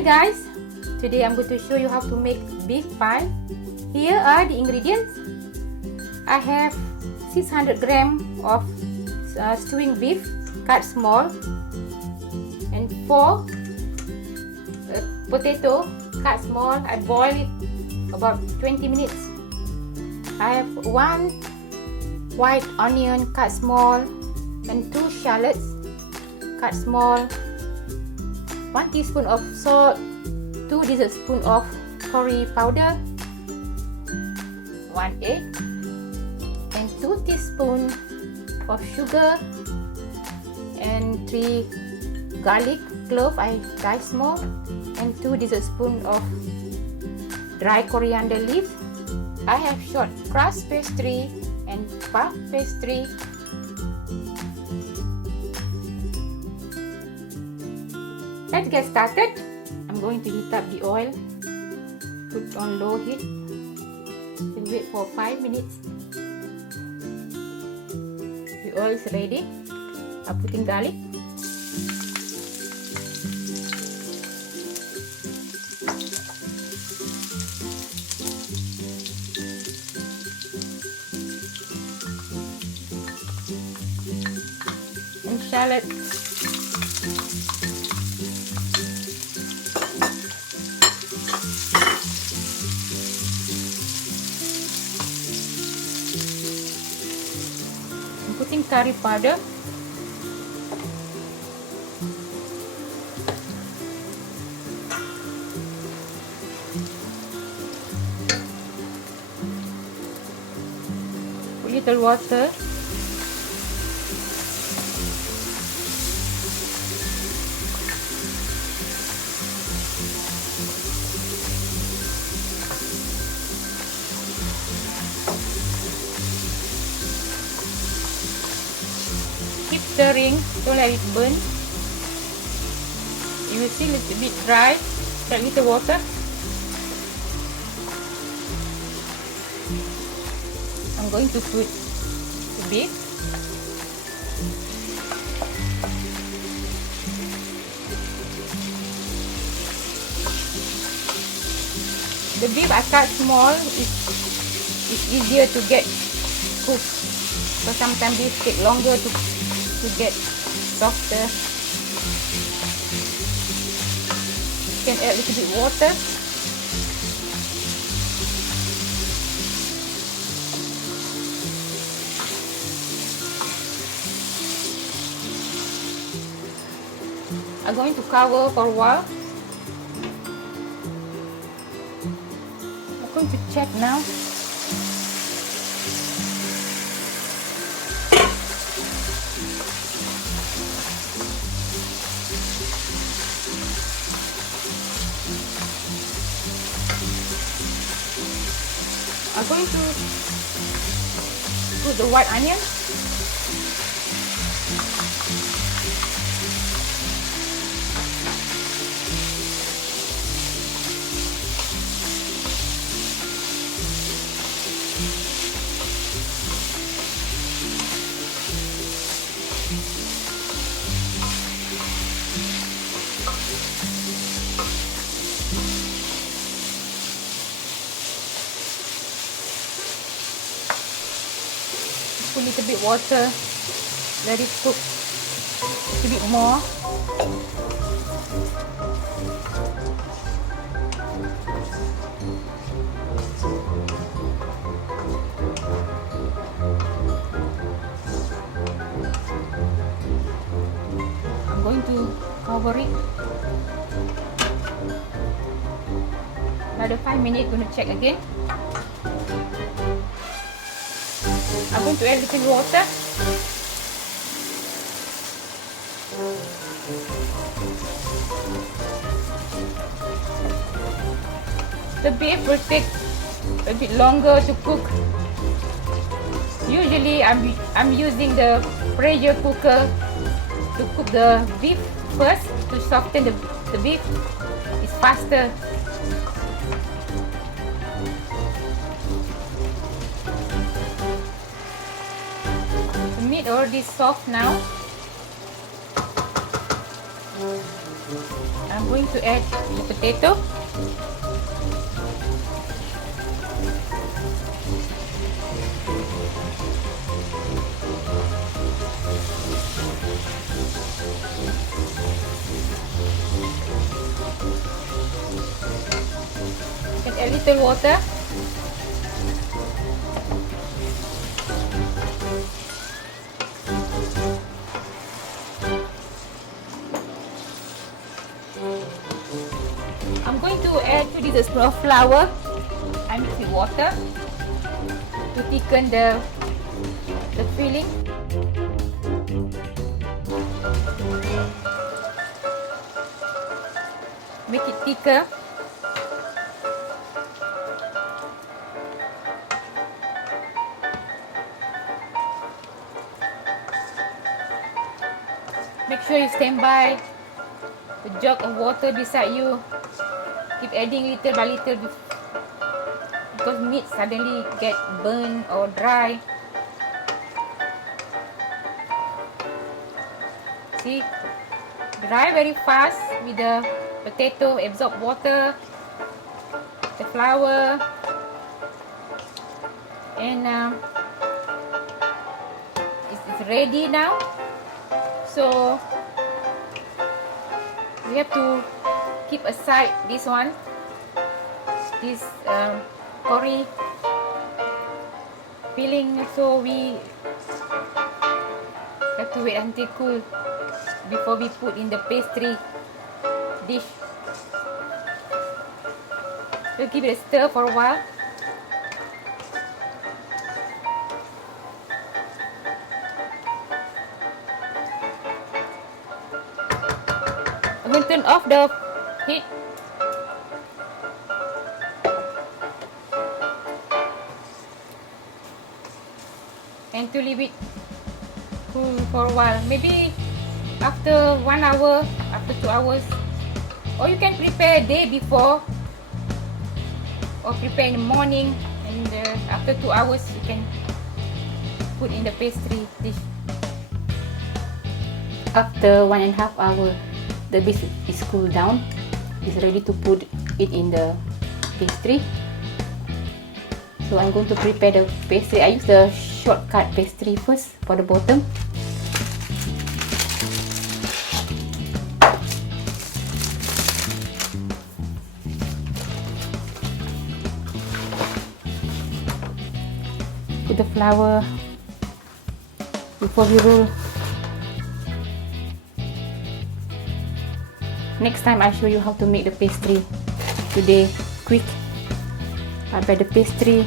Hi guys, today I'm going to show you how to make beef pie. Here are the ingredients. I have 600 grams of stewing beef cut small and 4 potato cut small. I boil it about 20 minutes. I have 1 white onion cut small and 2 shallots cut small, 1 teaspoon of salt, 2 dessertspoons of curry powder, 1 egg, and 2 teaspoons of sugar, and 3 garlic cloves I diced small, and 2 dessertspoons of dry coriander leaves. I have short crust pastry and puff pastry. Let's get started. I'm going to heat up the oil. Put on low heat and wait for 5 minutes. The oil is ready. I'm putting garlic. And shallot. Putting curry powder, put little water, keep stirring, don't let it burn. You will see a little bit dry, add little water. I'm going to put the beef. The beef I cut small is easier to get cooked. So sometimes beef take longer to get softer. You can add a little bit water. I'm going to cover for a while. I'm going to check now. I'm going to put the white onion. Put a little bit water, let it cook a little bit more. I'm going to cover it. Another 5 minutes, going to check again. I'm going to add a little water. The beef will take a bit longer to cook. Usually I'm using the pressure cooker to cook the beef first to soften the beef. It's faster. The meat already soft now. I'm going to add the potato. Add a little water. I'm going to add 2 tablespoons of flour. I mix with water to thicken the filling. Make it thicker. Make sure you stand by a jug of water beside you. Keep adding little by little because meat suddenly get burnt or dry. See, dry very fast with the potato, absorb water, the flour, and it's ready now. So we have to keep aside this curry filling, so we have to wait until cool before we put in the pastry dish. We'll give it a stir for a while. I'm going to turn off the heat. And to leave it cool for a while. Maybe after 1 hour, after 2 hours. Or you can prepare a day before. Or prepare in the morning. And after 2 hours, you can put in the pastry dish. After 1.5 hours, the base is cooled down. It's ready to put it in the pastry. So I'm going to prepare the pastry. I use the shortcut pastry first for the bottom. Put the flour before we roll. Next time I show you how to make the pastry. Today, quick. But the pastry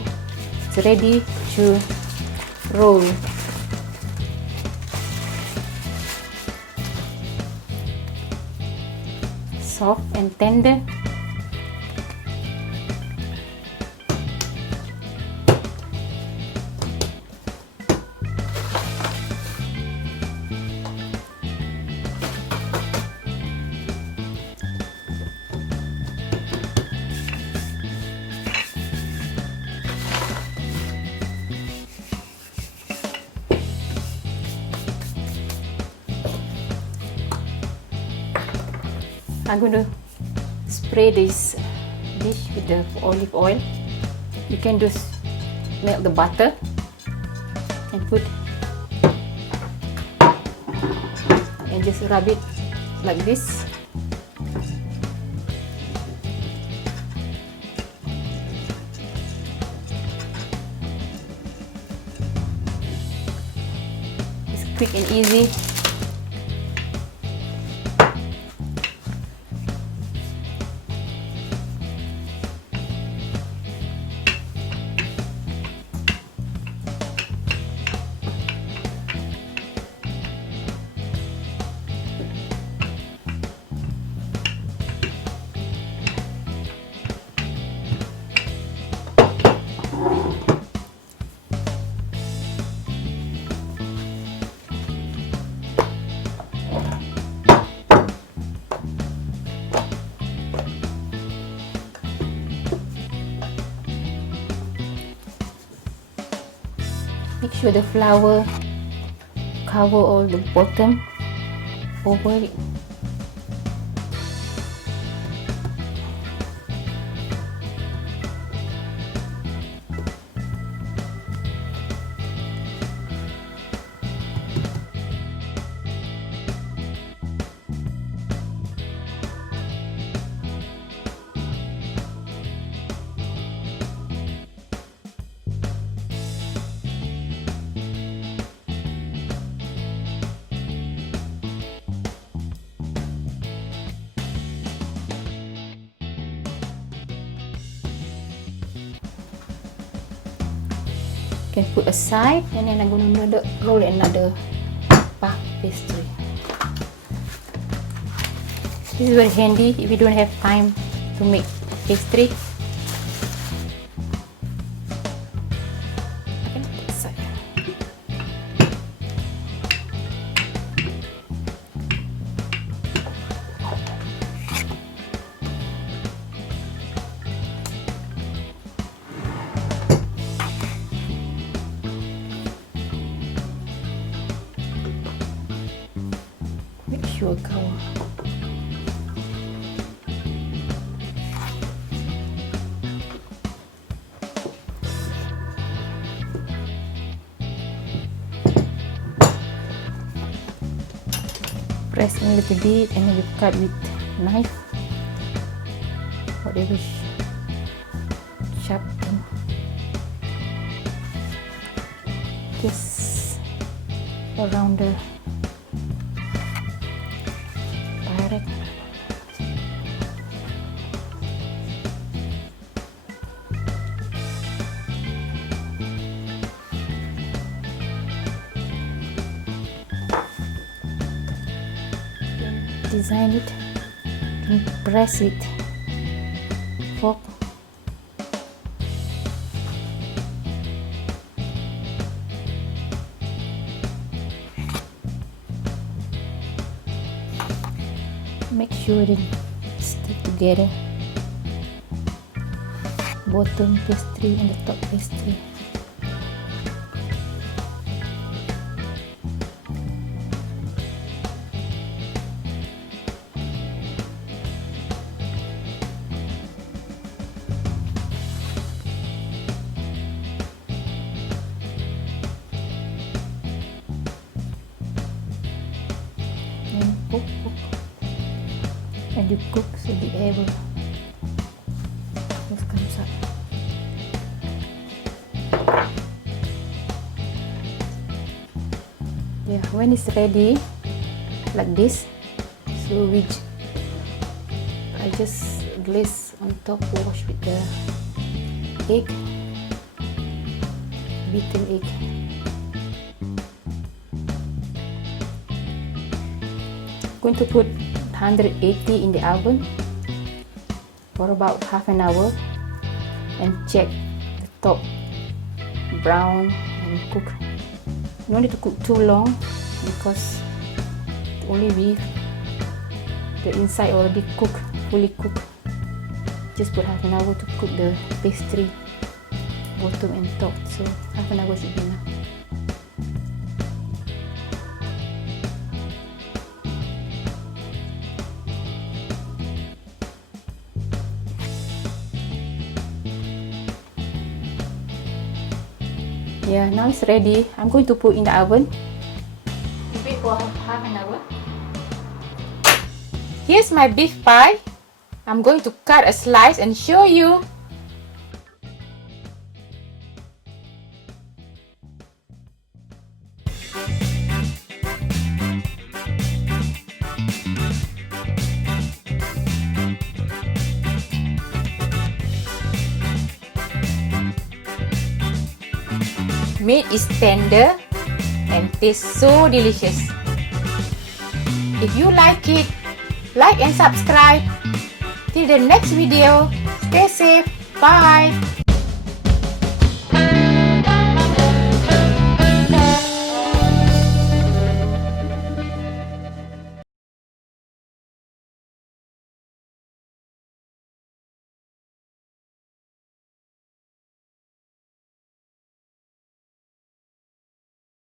is ready to roll. Soft and tender. I'm going to spray this dish with the olive oil. You can just melt the butter and put and just rub it like this. It's quick and easy. Make sure the flour cover all the bottom over it. Can put aside, and then I'm gonna roll another puff pastry. This is very handy if you don't have time to make pastry. Make sure cover. Press in a little bit and then you cut with knife, whatever sharp thing. Just around the direct. Design it and press it fork. Make sure they stick together, bottom pastry and the top pastry. And you cook so the air will just comes up. Yeah, when it's ready like this, so I just glaze on top, wash with the egg, beaten egg. Going to put 180 in the oven for about half an hour and check the top brown and cook. You don't need to cook too long because only with the inside already cooked, fully cooked. Just put half an hour to cook the pastry bottom and top, so half an hour should be enough. Yeah, now it's ready. I'm going to put in the oven. Wait for half an hour. Here's my beef pie. I'm going to cut a slice and show you. Meat is tender and tastes so delicious. If you like it, like and subscribe. Till the next video, stay safe. Bye.